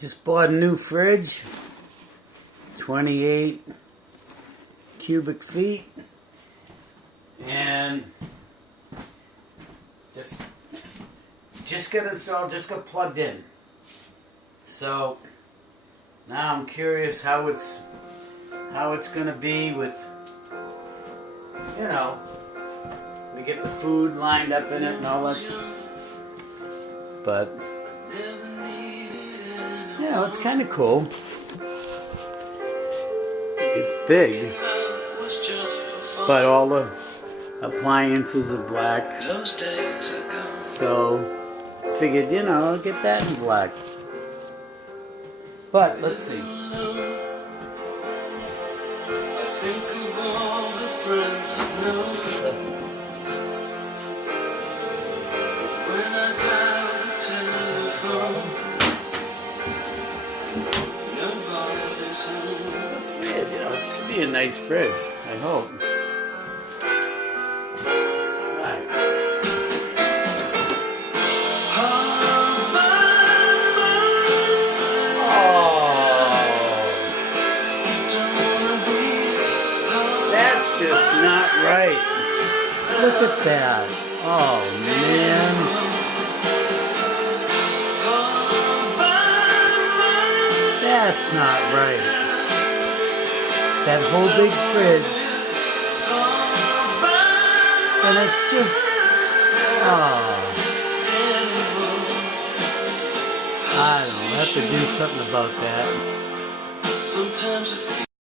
Just bought a new fridge, 28 cubic feet, and just got installed, just got plugged in. So now I'm curious how it's gonna be with, you know, we get the food lined up in it and all that stuff. But you know, it's kind of cool. It's big, but all the appliances are black. So figured, you know, I'll get that in black. But let's see. I think of all the friends I know. When I dial the telephone, nobody's home. That's weird, you know, it should be a nice fridge, I hope. Right. That's just not right. Look at that. Oh, man. That's not right. That whole big fridge. And it's just... Oh. I don't know. I have to do something about that. Sometimes